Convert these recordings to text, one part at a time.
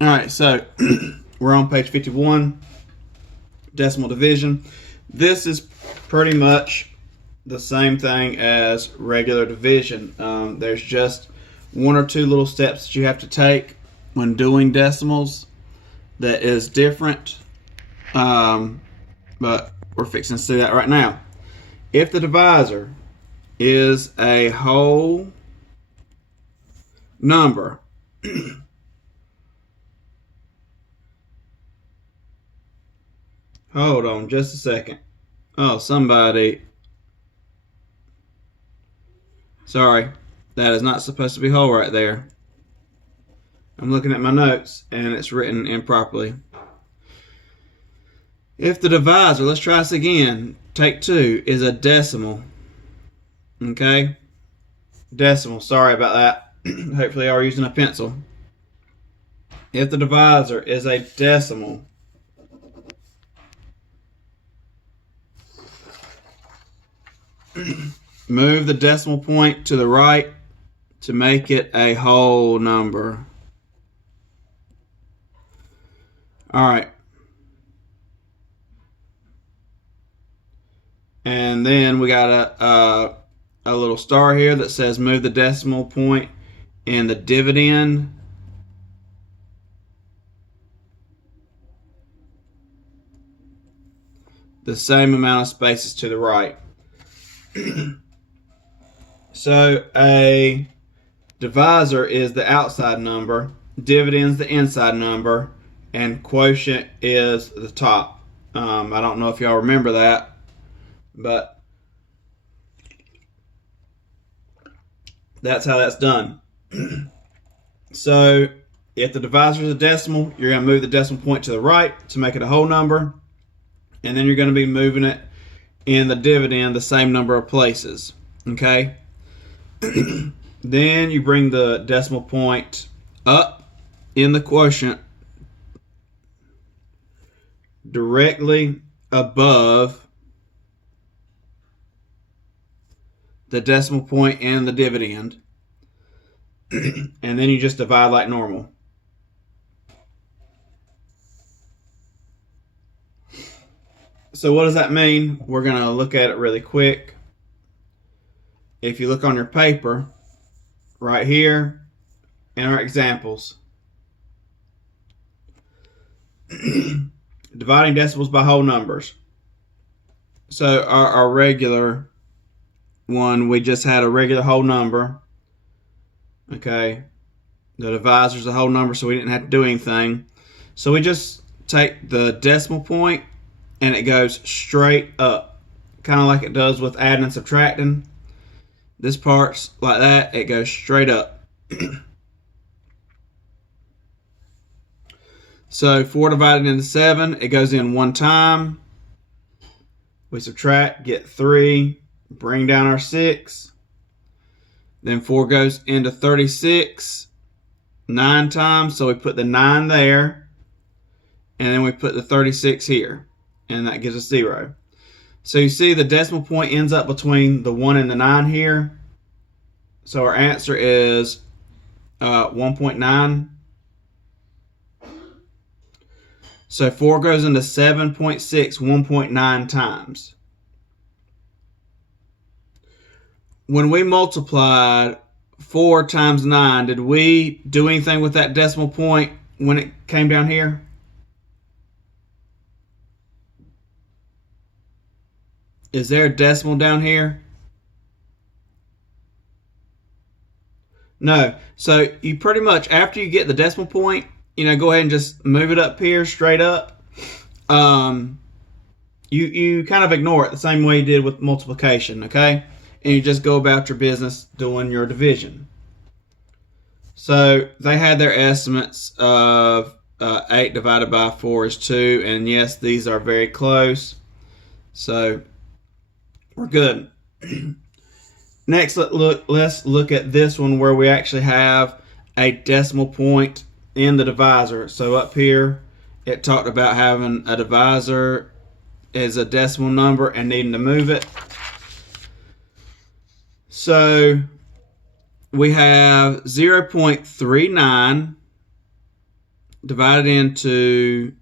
All right, so we're on page 51, decimal division. This is pretty much the same thing as regular division. There's just one or two little steps that you have to take when doing decimals that is different, but we're fixing to see that right now. If the divisor is a whole number, hold on just a second. Oh, somebody. Sorry, that is not supposed to be whole right there. I'm looking at my notes and it's written improperly. If the divisor, let's try this again, take 2, is a decimal. Okay? Decimal, sorry about that. Hopefully you are using a pencil. If the divisor is a decimal, move the decimal point to the right to make it a whole number. All right. And then we got a little star here that says move the decimal point in the dividend. The same amount of spaces to the right. So a divisor is the outside number, dividend's the inside number, and quotient is the top. I don't know if y'all remember that, but that's how that's done. So if the divisor is a decimal, you're going to move the decimal point to the right to make it a whole number, and then you're going to be moving it in the dividend the same number of places. Okay? Then you bring the decimal point up in the quotient directly above the decimal point and the dividend. And then you just divide like normal. So what does that mean? We're going to look at it really quick. If you look on your paper, right here, in our examples, dividing decimals by whole numbers. So our regular one, we just had a regular whole number. Okay. The divisor's a whole number, so we didn't have to do anything. So we just take the decimal point and it goes straight up, kind of like it does with adding and subtracting. This part's like that, it goes straight up. So 4 divided into 7, it goes in one time. We subtract, get 3, bring down our 6. Then 4 goes into 36 9 times, so we put the 9 there. And then we put the 36 here. And that gives us 0. So you see the decimal point ends up between the 1 and the 9 here. So our answer is 1.9. So 4 goes into 7.6 1.9 times. When we multiplied 4 times 9, did we do anything with that decimal point when it came down here? Is there a decimal down here? No. So you pretty much, after you get the decimal point, go ahead and just move it up here, straight up. You kind of ignore it the same way you did with multiplication, okay? And you just go about your business doing your division. So they had their estimates of 8 divided by 4 is 2. And yes, these are very close. So we're good. Next, let's look at this one where we actually have a decimal point in the divisor. So up here, it talked about having a divisor as a decimal number and needing to move it. So we have 0.39 divided into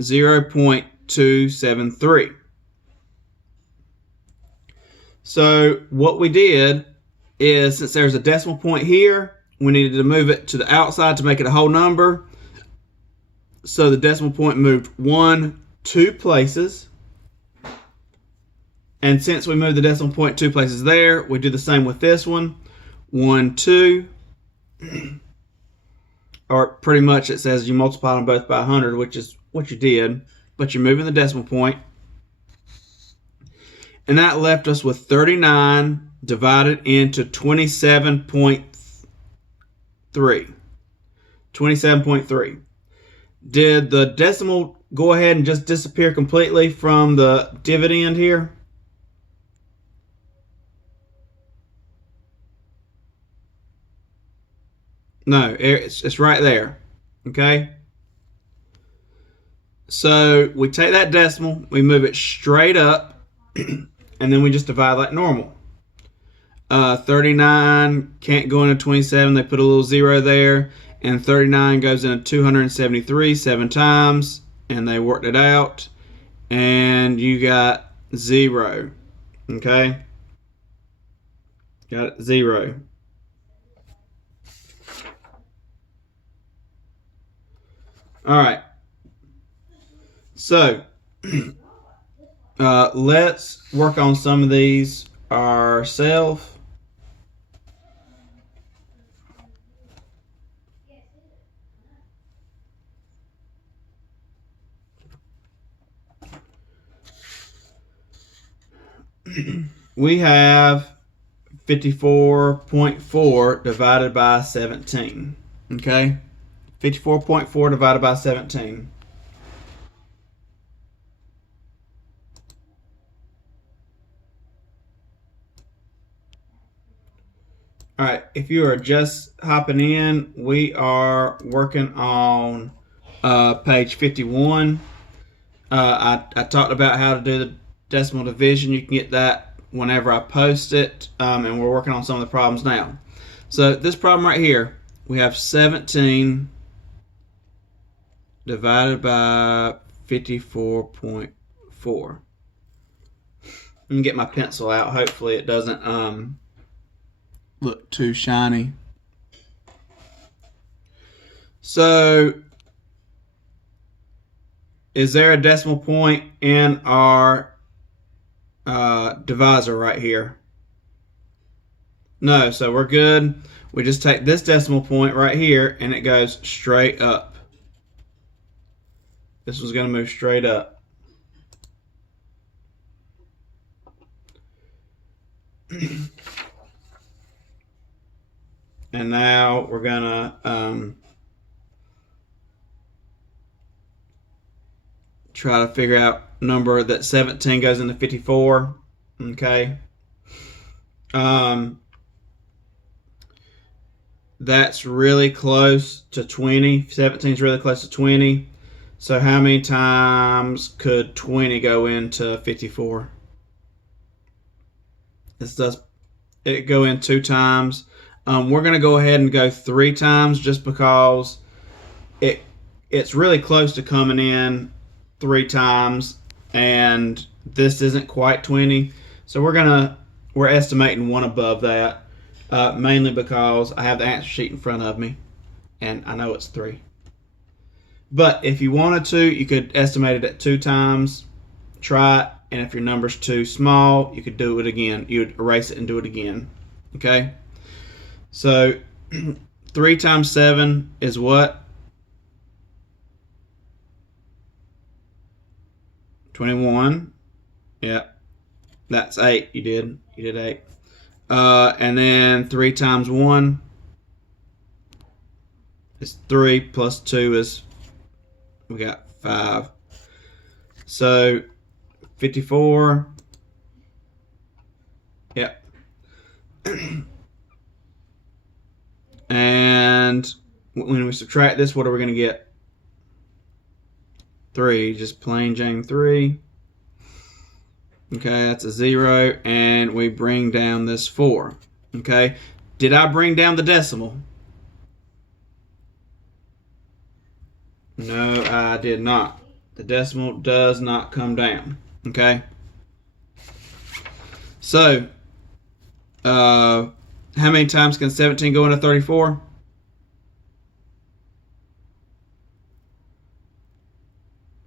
0.273. So what we did is, since there's a decimal point here, we needed to move it to the outside to make it a whole number. So the decimal point moved 2 places. And since we moved the decimal point 2 places there, we do the same with this one. 1, 2. Or pretty much it says you multiply them both by 100, which is what you did. But you're moving the decimal point. And that left us with 39 divided into 27.3. 27.3. Did the decimal go ahead and just disappear completely from the dividend here? No, it's right there. Okay? So we take that decimal, we move it straight up, and then we just divide like normal. 39 can't go into 27. They put a little 0 there. And 39 goes into 273 7 times. And they worked it out. And you got 0. Okay? Got it, 0. Alright. So, let's work on some of these ourselves. We have 54.4 divided by 17. Okay? 54.4 divided by 17. All right, if you are just hopping in, we are working on page 51. I talked about how to do the decimal division. You can get that whenever I post it, and we're working on some of the problems now. So this problem right here, we have 17 divided by 54.4. Let me get my pencil out. Hopefully it doesn't look too shiny. So, is there a decimal point in our divisor right here? No, so we're good. We just take this decimal point right here and it goes straight up. This was going to move straight up. And now we're going to try to figure out number that 17 goes into 54. Okay. That's really close to 20. 17 is really close to 20. So how many times could 20 go into 54? This does it go in 2 times. We're going to go ahead and go 3 times just because it's really close to coming in 3 times, and this isn't quite 20. So we're estimating 1 above that, mainly because I have the answer sheet in front of me, and I know it's 3. But if you wanted to, you could estimate it at 2 times, try it, and if your number's too small, you could do it again. You would erase it and do it again. Okay? So 3 times 7 is what? 21. Yeah. That's 8. You did 8. And then 3 times 1 is 3 plus 2 is, we got 5. So 54. Yep. And when we subtract this, what are we going to get? 3. Just plain Jane 3. Okay, that's a 0. And we bring down this 4. Okay. Did I bring down the decimal? No, I did not. The decimal does not come down. Okay? So, how many times can 17 go into 34?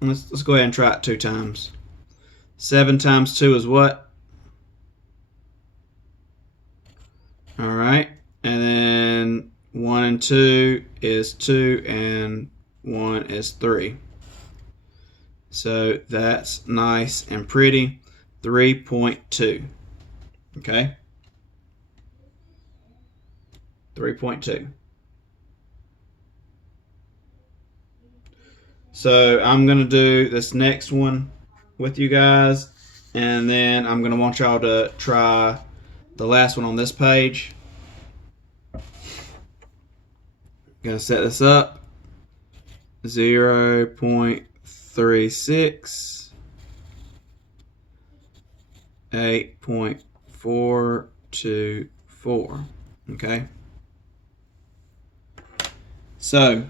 Let's go ahead and try it 2 times. 7 times 2 is what? All right. And then 1 and 2 is 2, and 1 is 3. So that's nice and pretty. 3.2. Okay? 3.2. So I'm going to do this next one with you guys, and then I'm going to want y'all to try the last one on this page. Going to set this up. 0.36, 8.424. Okay? So,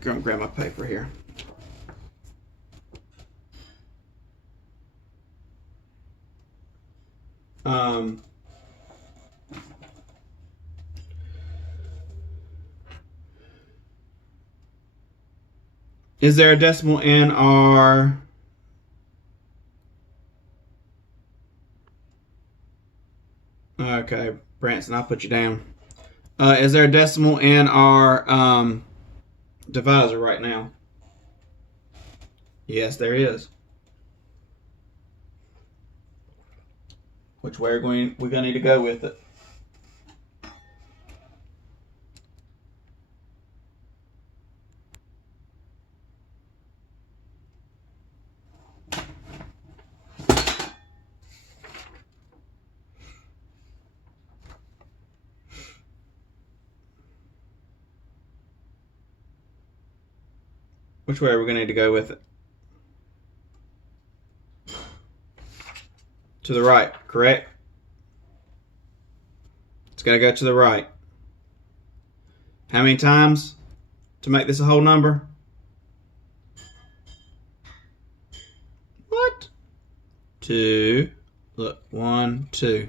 grab my paper here. Is there a decimal in our... Okay, Branson, I'll put you down. Is there a decimal in our divisor right now? Yes, there is. Which way we're going to need to go with it? Which way are we going to need to go with it? To the right, correct? It's got to go to the right. How many times to make this a whole number? What? 2. Look, 1, 2.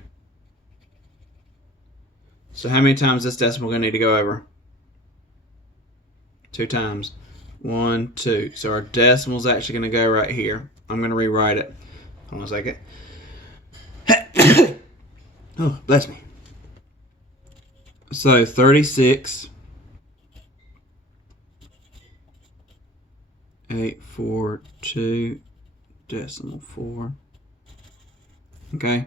So how many times is this decimal going to need to go over? 2 times. 1, 2. So our decimal is actually going to go right here. I'm going to rewrite it. Hold on a second. Oh, bless me. So 36, 842, decimal 4. Okay.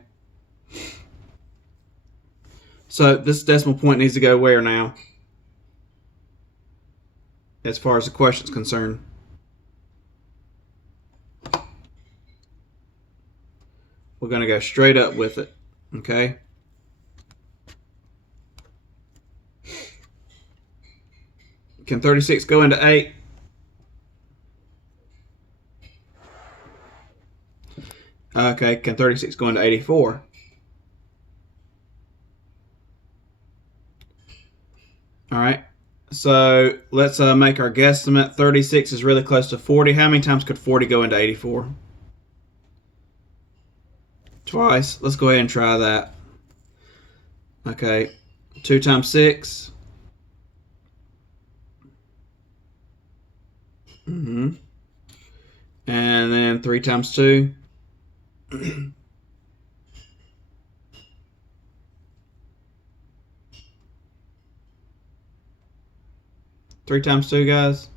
So this decimal point needs to go where now? As far as the question's concerned. We're going to go straight up with it. Okay. Can 36 go into 8? Okay, can 36 go into 84? All right. So let's make our guesstimate. 36 is really close to 40. How many times could 40 go into 84? Twice. Let's go ahead and try that. Okay. 2 times 6. And then 3 times 2. 3 times 2, guys.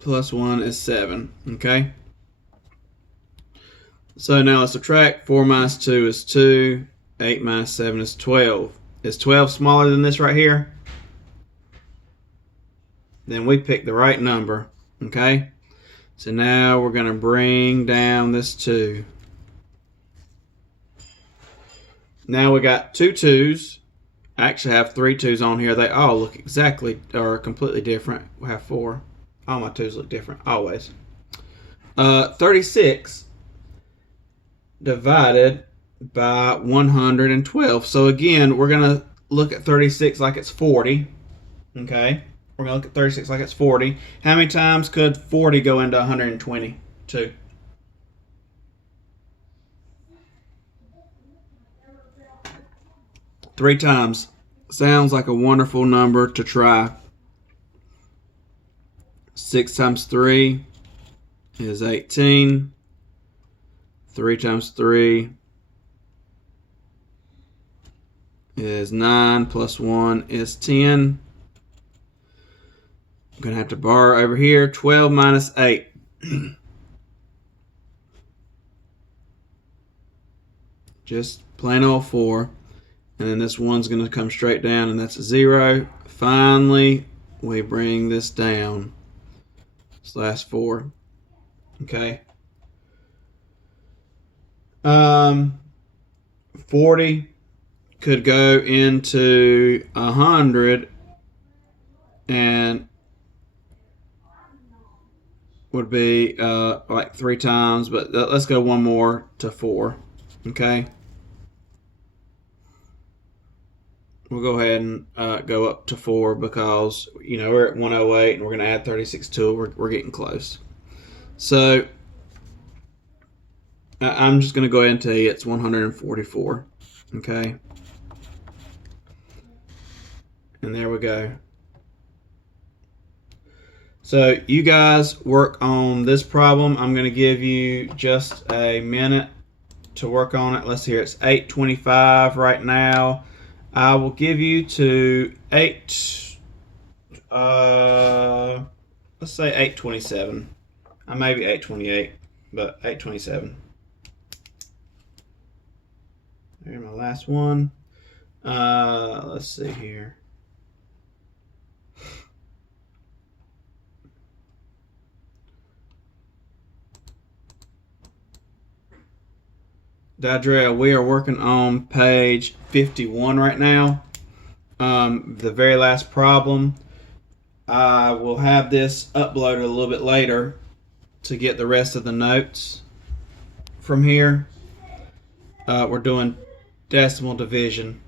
Plus 1 is 7. Okay. So now let's subtract. 4 minus 2 is 2. 8 minus 7 is 12. Is 12 smaller than this right here? Then we picked the right number. Okay. So now we're going to bring down this 2. Now we got 2 2's. I actually have 3 2's on here. They all look exactly or completely different. We have 4. All my 2's look different, always. 36 divided by 112. So again, we're going to look at 36 like it's 40. Okay, we're going to look at 36 like it's 40. How many times could 40 go into 122? Three times. Sounds like a wonderful number to try. 6 times 3 is 18. 3 times 3 is 9, plus 1 is 10. I'm going to have to borrow over here. 12 minus 8. Just plain old 4. And then this 1's going to come straight down, and that's a 0. Finally, we bring this down. This last 4. Okay. 40 could go into 100 and would be like 3 times, but let's go one more to 4. Okay. We'll go ahead and go up to 4 because, you know, we're at 108 and we're going to add 36 to it. We're getting close. So I'm just going to go ahead and tell you it's 144. Okay. And there we go. So you guys work on this problem. I'm going to give you just a minute to work on it. Let's hear it's 8:25 right now. I will give you to 8. Let's say 8:27. Maybe 8:28, but 8:27. There's my last one. Let's see here. Dadriel, we are working on page 51 right now. The very last problem. I will have this uploaded a little bit later to get the rest of the notes from here. We're doing decimal division.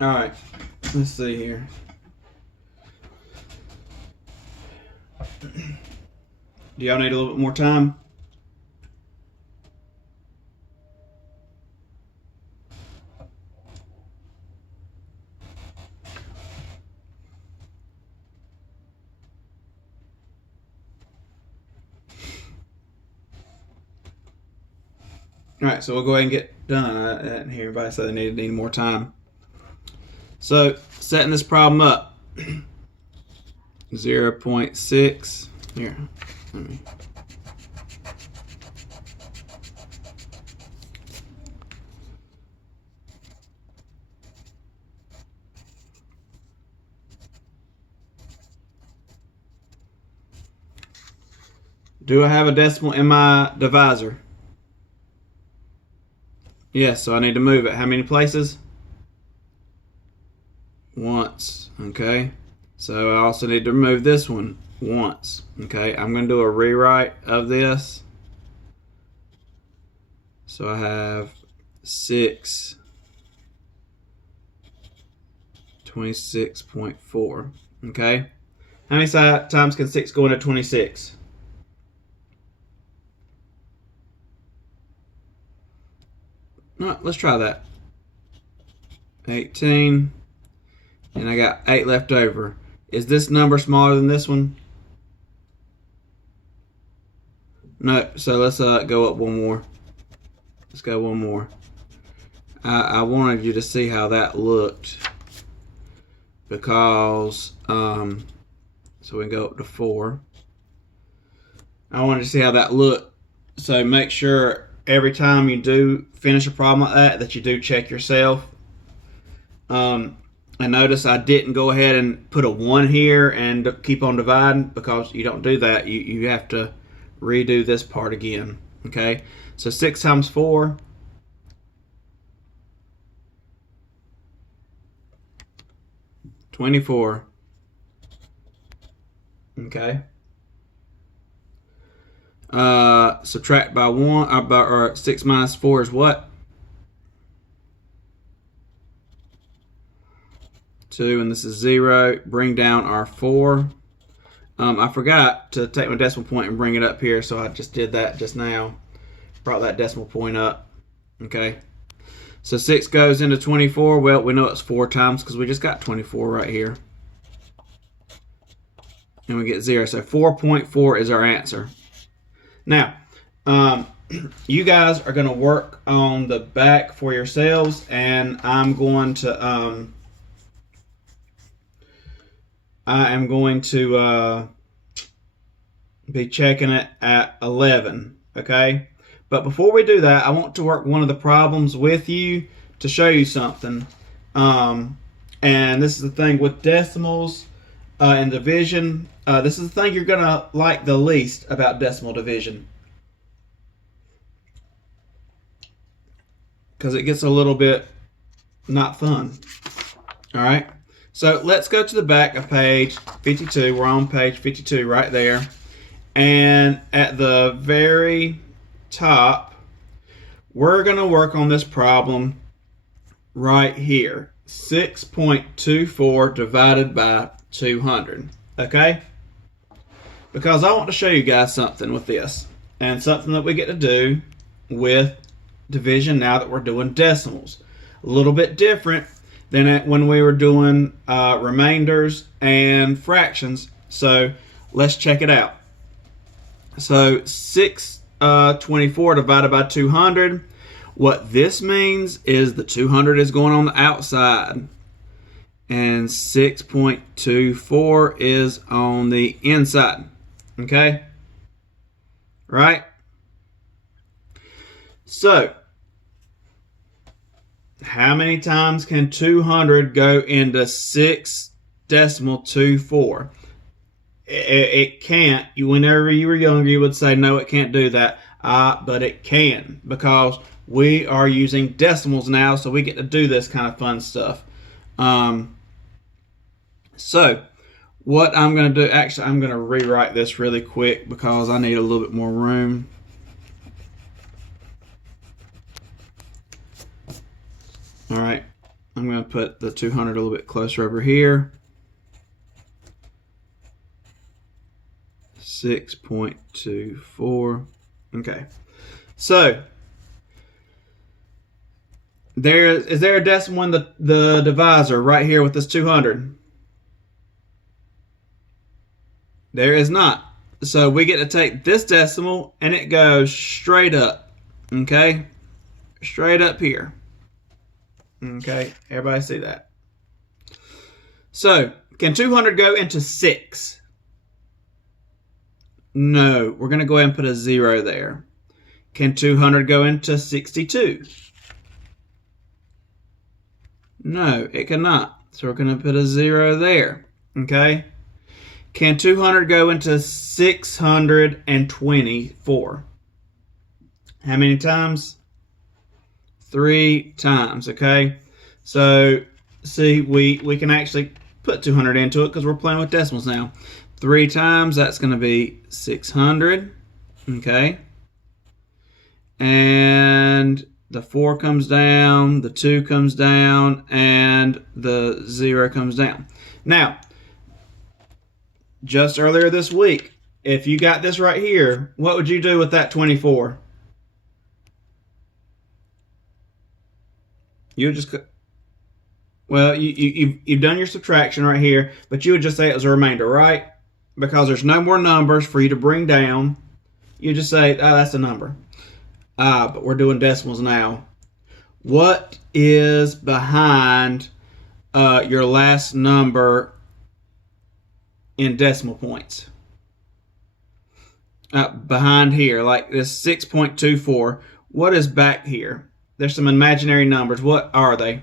All right, let's see here. Do y'all need a little bit more time? All right, so we'll go ahead and get done. I didn't hear anybody say they need more time. So setting this problem up, 0.6. Here, let me. Do I have a decimal in my divisor? Yes, so I need to move it. How many places? Once. Okay. So I also need to remove this one once. Okay. I'm going to do a rewrite of this. So I have 6, 26.4. Okay. How many times can 6 go into 26? All right, let's try that. 18, and I got 8 left over. Is this number smaller than this one? No, so let's go up one more. Let's go one more. I wanted you to see how that looked, because so we can go up to 4. I wanted to see how that looked. So make sure every time you do finish a problem like that you do check yourself. And notice I didn't go ahead and put a 1 here and keep on dividing, because you don't do that. You have to redo this part again. Okay, so 6 times 4. 24. Okay. Subtract by 1, or 6 minus 4 is what? 2, and this is 0. Bring down our 4. I forgot to take my decimal point and bring it up here, so I just did that just now. Brought that decimal point up. Okay. So 6 goes into 24. Well, we know it's 4 times because we just got 24 right here. And we get 0. So 4.4 is our answer. Now, you guys are going to work on the back for yourselves, and I'm going to be checking it at 11. Okay. But before we do that, I want to work one of the problems with you to show you something. And this is the thing with decimals and division. This is the thing you're going to like the least about decimal division, because it gets a little bit not fun. All right. So let's go to the back of page 52. We're on page 52 right there. And at the very top, we're going to work on this problem right here. 6.24 divided by 200. Okay? Because I want to show you guys something with this, and something that we get to do with division now that we're doing decimals. A little bit different than when we were doing remainders and fractions. So let's check it out. So 624 divided by 200. What this means is the 200 is going on the outside, and 6.24 is on the inside. Okay? Right? So, how many times can 200 go into 6.24? It can't. Whenever you were younger, you would say, no, it can't do that. But it can, because we are using decimals now, so we get to do this kind of fun stuff. So, what I'm going to do, actually, I'm going to rewrite this really quick because I need a little bit more room. All right, I'm going to put the 200 a little bit closer over here. 6.24. Okay, so is there a decimal in the divisor right here with this 200? There is not. So we get to take this decimal and it goes straight up. Okay, straight up here. Okay, everybody see that? So, can 200 go into 6? No, we're going to go ahead and put a 0 there. Can 200 go into 62? No, it cannot. So we're going to put a 0 there. Okay? Can 200 go into 624? How many times? 3 times. Okay? So, see, we can actually put 200 into it because we're playing with decimals now. 3 times, that's going to be 600. Okay? And the 4 comes down, the 2 comes down, and the 0 comes down. Now, just earlier this week, if you got this right here, what would you do with that 24? You would just Well, you've done your subtraction right here, but you would just say it was a remainder, right? Because there's no more numbers for you to bring down. You just say, oh, that's a number. But we're doing decimals now. What is behind your last number in decimal points? Behind here, like this 6.24. What is back here? There's some imaginary numbers. What are they?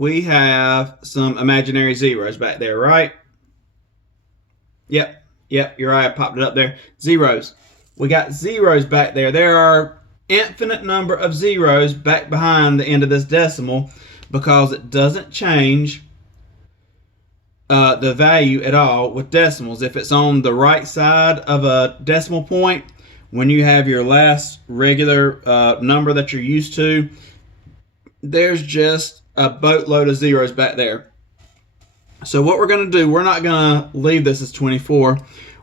We have some imaginary zeros back there, right? Yep, you're right. I popped it up there. Zeros. We got zeros back there. There are infinite number of zeros back behind the end of this decimal because it doesn't change the value at all with decimals. If it's on the right side of a decimal point, when you have your last regular number that you're used to, there's just a boatload of zeros back there. So what we're going to do, we're not going to leave this as 24.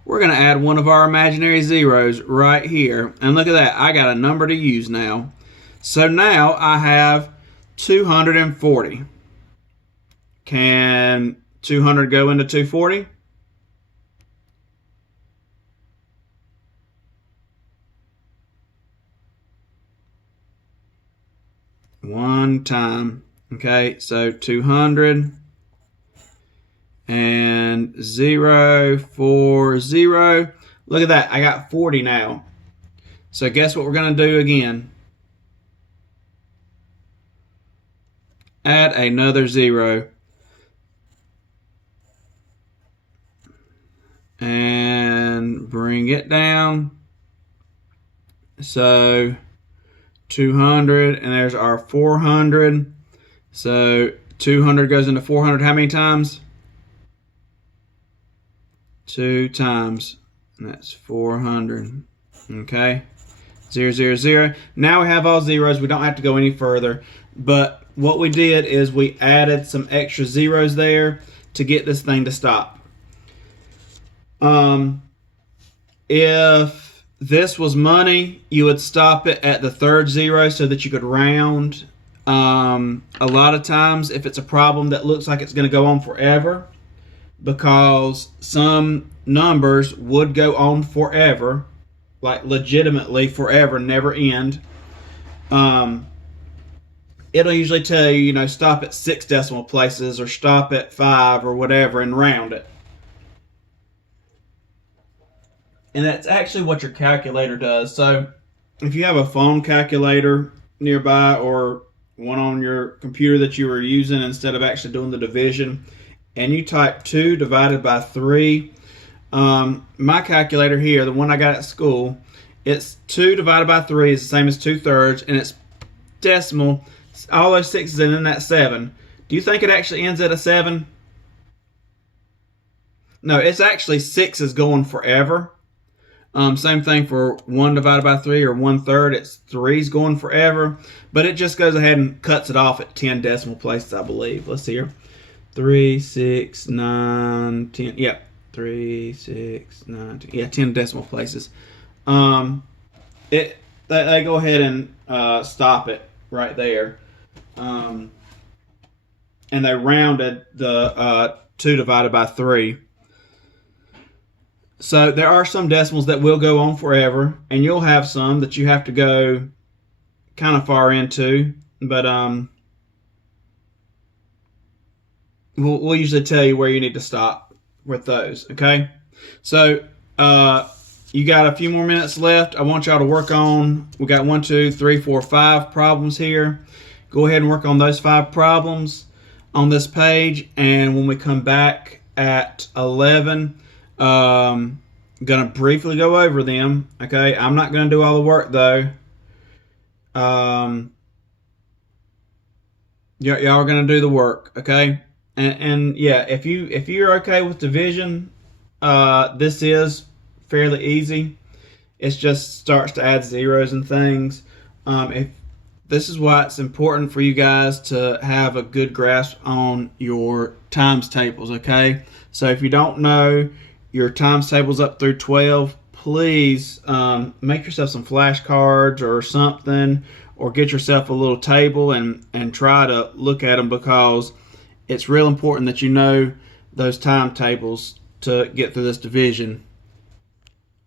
We're going to add one of our imaginary zeros right here. And look at that. I got a number to use now. So now I have 240. Can 200 go into 240? One time. Okay, so 200 and 0, 4, 0. Look at that. I got 40 now. So guess what we're going to do again? Add another 0. And bring it down. So 200, and there's our 400. So 200 goes into 400 how many times? 2 times. And that's 400. Okay. 0, 0, 0. Now we have all zeros. We don't have to go any further. But what we did is we added some extra zeros there to get this thing to stop. If this was money, you would stop it at the third zero so that you could round. A lot of times, if it's a problem that looks like it's going to go on forever, because some numbers would go on forever, like legitimately forever, never end, it'll usually tell you, stop at 6 decimal places or stop at 5 or whatever and round it. And that's actually what your calculator does. So if you have a phone calculator nearby or one on your computer that you were using instead of actually doing the division, and you type 2 divided by 3, my calculator here, the one I got at school, it's 2 divided by 3 is the same as 2/3, and it's decimal. All those 6s and then that 7. Do you think it actually ends at a 7? No, it's actually 6 is going forever. Same thing for 1 divided by 3 or 1/3. It's 3's going forever, but it just goes ahead and cuts it off at 10 decimal places, I believe. Let's see here. 3, 6, 9, 10. Yeah, 3, 6, 9, 10. Yeah, 10 decimal places. They go ahead and stop it right there. And they rounded the 2 divided by 3. So there are some decimals that will go on forever, and you'll have some that you have to go kind of far into, but we'll usually tell you where you need to stop with those, okay? So you got a few more minutes left. I want y'all to work on, we got 1, 2, 3, 4, 5 problems here. Go ahead and work on those 5 problems on this page, and when we come back at 11, gonna briefly go over them. Okay, I'm not gonna do all the work though. Y'all are gonna do the work, okay? And yeah, if you're okay with division, this is fairly easy. It just starts to add zeros and things. If this is why it's important for you guys to have a good grasp on your times tables, okay? So if you don't know your times tables up through 12, please make yourself some flashcards or something, or get yourself a little table and try to look at them, because it's real important that you know those timetables to get through this division.